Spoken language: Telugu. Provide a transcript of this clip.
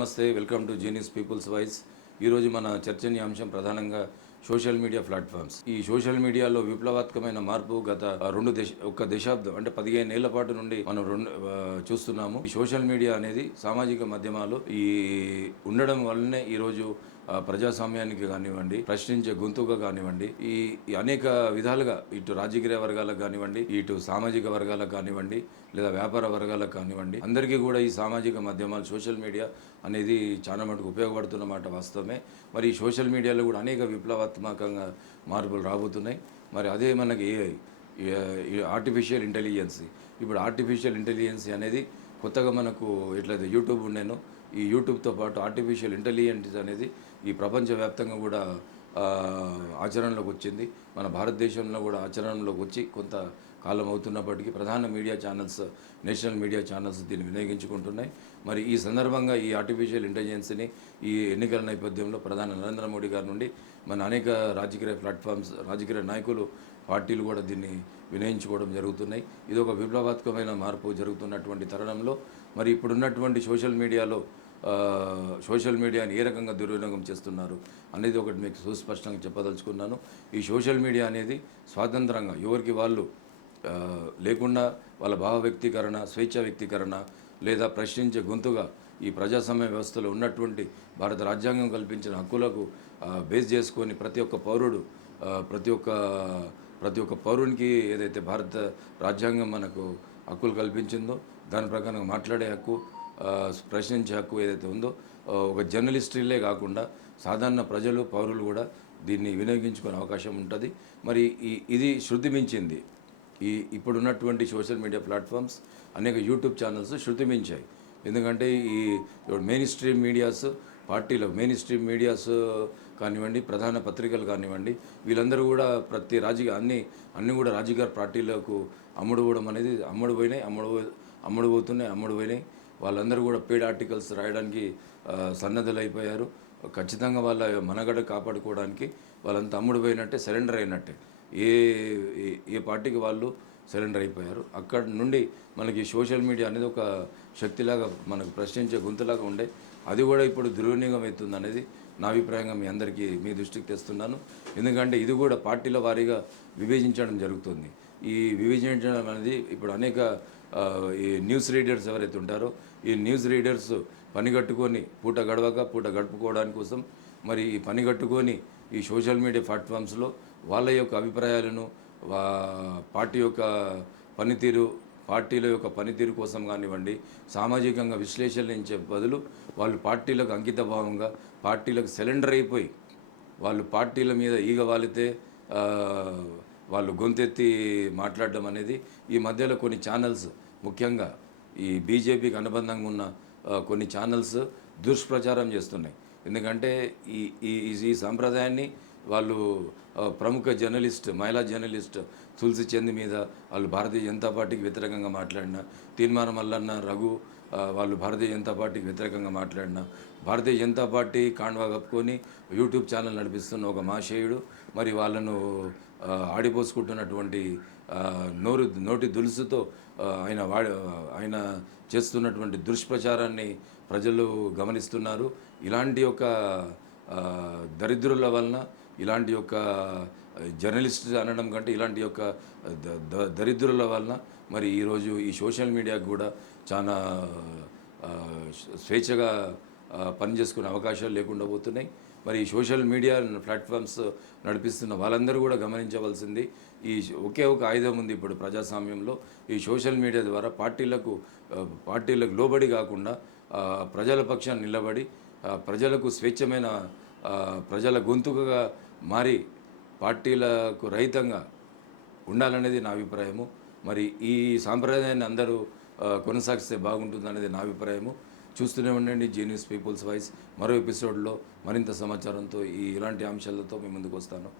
నమస్తే welcome to genius people's voice ఈరోజు మన చర్చనీయాంశం ప్రధానంగా సోషల్ మీడియా ప్లాట్ఫామ్స్. ఈ సోషల్ మీడియాలో విప్లవాత్మకమైన మార్పు గత రెండు దశ ఒక దశాబ్దం అంటే పదిహేను ఏళ్ళ పాటు నుండి మనం రెండు చూస్తున్నాము. ఈ సోషల్ మీడియా అనేది సామాజిక మాధ్యమాలు ఈ ఉండడం వల్లనే ఈరోజు ప్రజాస్వామ్యానికి కానివ్వండి ప్రశ్నించే గొంతుగా కానివ్వండి ఈ అనేక విధాలుగా ఇటు రాజకీయ వర్గాలకు కానివ్వండి ఇటు సామాజిక వర్గాలకు కానివ్వండి లేదా వ్యాపార వర్గాలకు కానివ్వండి అందరికీ కూడా ఈ సామాజిక మాధ్యమాలు సోషల్ మీడియా అనేది చాలా మటుకు ఉపయోగపడుతున్న మాట వాస్తవమే. మరి ఈ సోషల్ మీడియాలో కూడా అనేక విప్లవాత్మకంగా మార్పులు రాబోతున్నాయి. మరి అదే మనకి ఏఐ ఆర్టిఫిషియల్ ఇంటెలిజెన్స్ ఇప్పుడు ఆర్టిఫిషియల్ ఇంటెలిజెన్స్ అనేది కొత్తగా మనకు ఎట్లయితే యూట్యూబ్ ఉండేనో ఈ యూట్యూబ్తో పాటు ఆర్టిఫిషియల్ ఇంటెలిజెన్స్ అనేది ఈ ప్రపంచవ్యాప్తంగా కూడా ఆచరణలోకి వచ్చింది. మన భారతదేశంలో కూడా ఆచరణలోకి వచ్చి కొంత కాలం అవుతున్నప్పటికీ ప్రధాన media channels national media channels దీన్ని వినియోగించుకుంటున్నాయి. మరి ఈ సందర్భంగా ఈ ఆర్టిఫిషియల్ ఇంటెలిజెన్స్ని ఈ ఎన్నికల నేపథ్యంలో ప్రధాని నరేంద్ర మోడీ గారి నుండి మన అనేక రాజకీయ ప్లాట్ఫామ్స్ రాజకీయ నాయకులు పార్టీలు కూడా దీన్ని వినియోగించుకోవడం జరుగుతున్నాయి. ఇది ఒక విప్లవాత్మకమైన మార్పు జరుగుతున్నటువంటి తరుణంలో. మరి ఇప్పుడున్నటువంటి సోషల్ మీడియాలో సోషల్ మీడియాని ఏ రకంగా దుర్వినియోగం చేస్తున్నారు అనేది ఒకటి మీకు సుస్పష్టంగా చెప్పదలుచుకున్నాను. ఈ సోషల్ మీడియా అనేది స్వాతంత్రంగా ఎవరికి వాళ్ళు లేకుండా వాళ్ళ భావ వ్యక్తీకరణ స్వేచ్ఛ వ్యక్తీకరణ లేదా ప్రశ్నించే గొంతుగా ఈ ప్రజాస్వామ్య వ్యవస్థలో ఉన్నటువంటి భారత రాజ్యాంగం కల్పించిన హక్కులకు బేస్ చేసుకొని ప్రతి ఒక్క పౌరుడు ప్రతి ఒక్క ప్రతి ఒక్క పౌరునికి ఏదైతే భారత రాజ్యాంగం మనకు హక్కులు కల్పించిందో దాని ప్రకారం మాట్లాడే హక్కు ప్రశ్నించే హక్కు ఏదైతే ఉందో ఒక జర్నలిస్టులే కాకుండా సాధారణ ప్రజలు పౌరులు కూడా దీన్ని వినియోగించుకునే అవకాశం ఉంటుంది. మరి ఈ ఇది శృద్ధి మించింది ఈ ఇప్పుడున్నటువంటి సోషల్ మీడియా ప్లాట్ఫామ్స్ అనేక యూట్యూబ్ ఛానల్స్ శృతి మించాయి ఎందుకంటే ఈ మెయిన్ స్ట్రీమ్ మీడియాస్ పార్టీలో మెయిన్ స్ట్రీమ్ మీడియాస్ కానివ్వండి ప్రధాన పత్రికలు కానివ్వండి వీళ్ళందరూ కూడా ప్రతి రాజకీయ అన్ని అన్నీ కూడా రాజకీయ పార్టీలకు అమ్ముడుపోవడం అనేది అమ్ముడు పోయినాయి అమ్ముడు పో- అమ్ముడు పోతున్నాయి అమ్ముడు పోయినాయి వాళ్ళందరూ కూడా పేడ్ ఆర్టికల్స్ రాయడానికి ఆ, సన్నద్ధులు అయిపోయారు ఖచ్చితంగా వాళ్ళ మనగడ కాపాడుకోవడానికి వాళ్ళంతా అమ్ముడు పోయినట్టే సరెండర్ అయినట్టే. ఏ ఏ- ఏ పార్టీకి వాళ్ళు సరెండర్ అయిపోయారు. అక్కడ నుండి మనకి సోషల్ మీడియా అనేది ఒక శక్తిలాగా మనకు ప్రశ్నించే గొంతులాగా ఉండే. అది కూడా ఇప్పుడు దుర్వినియోగం అవుతుంది అనేది నా అభిప్రాయంగా మీ అందరికీ మీ దృష్టికి తెస్తున్నాను. ఎందుకంటే ఇది కూడా పార్టీల వారీగా విభజించడం జరుగుతుంది. ఈ విభజించడం అనేది ఇప్పుడు అనేక ఈ న్యూస్ రీడర్స్ ఎవరైతే ఉంటారో ఈ న్యూస్ రీడర్స్ పని కట్టుకొని పూట గడవక పూట గడుపుకోవడానికి కోసం మరి ఈ పని కట్టుకొని ఈ సోషల్ మీడియా ప్లాట్ఫామ్స్లో వాళ్ళ యొక్క అభిప్రాయాలను వా పార్టీ యొక్క పనితీరు పార్టీల యొక్క పనితీరు కోసం కానివ్వండి సామాజికంగా విశ్లేషణించే బదులు వాళ్ళు పార్టీలకు అంకిత భావంగా పార్టీలకు సిలిండర్ అయిపోయి వాళ్ళు పార్టీల మీద ఈగ వాలితే వాళ్ళు గొంతెత్తి మాట్లాడడం అనేది ఈ మధ్యలో కొన్ని ఛానల్స్ ముఖ్యంగా ఈ బీజేపీకి అనుబంధంగా ఉన్న కొన్ని ఛానల్స్ దుష్ప్రచారం చేస్తున్నాయి. ఎందుకంటే ఈ ఈ ఈ- సాంప్రదాయాన్ని వాళ్ళు ప్రముఖ జర్నలిస్ట్ మహిళా జర్నలిస్ట్ తులసి చంద్ మీద వాళ్ళు భారతీయ జనతా పార్టీకి వ్యతిరేకంగా మాట్లాడిన తీర్మానం మల్లన్న రఘు వాళ్ళు భారతీయ జనతా పార్టీకి వ్యతిరేకంగా మాట్లాడిన భారతీయ జనతా పార్టీ కాండ్వా కప్పుకొని యూట్యూబ్ ఛానల్ నడిపిస్తున్న ఒక మాషేయుడు మరి వాళ్ళను ఆడిపోసుకుంటున్నటువంటి నోరు నోటి దులుసుతో ఆయన వాడి ఆయన చేస్తున్నటువంటి దుష్ప్రచారాన్ని ప్రజలు గమనిస్తున్నారు. ఇలాంటి యొక్క దరిద్రుల వలన ఇలాంటి యొక్క జర్నలిస్ట్ అనడం కంటే ఇలాంటి యొక్క ద- ద- దరిద్రుల వలన మరి ఈరోజు ఈ సోషల్ మీడియాకు కూడా చాలా స్వేచ్ఛగా పనిచేసుకునే అవకాశాలు లేకుండా పోతున్నాయి. మరి ఈ సోషల్ మీడియా ప్లాట్ఫామ్స్ నడిపిస్తున్న వాళ్ళందరూ కూడా గమనించవలసింది ఈ ఒకే ఒక ఆయుధం ఉంది ఇప్పుడు ప్రజాస్వామ్యంలో. ఈ సోషల్ మీడియా ద్వారా పార్టీలకు పార్టీలకు లోబడి కాకుండా ప్రజల పక్షాన్ని నిలబడి ప్రజలకు స్వేచ్ఛమైన ప్రజల గొంతుకగా మారి పార్టీలకు రహితంగా ఉండాలనేది నా అభిప్రాయము. మరి ఈ సాంప్రదాయాన్ని అందరూ కొనసాగిస్తే బాగుంటుందనేది నా అభిప్రాయము. చూస్తూనే ఉండండి జీనియస్ పీపుల్స్ వాయిస్ మరో ఎపిసోడ్లో మరింత సమాచారంతో ఈ ఇలాంటి అంశాలతో మీ ముందుకు వస్తాను.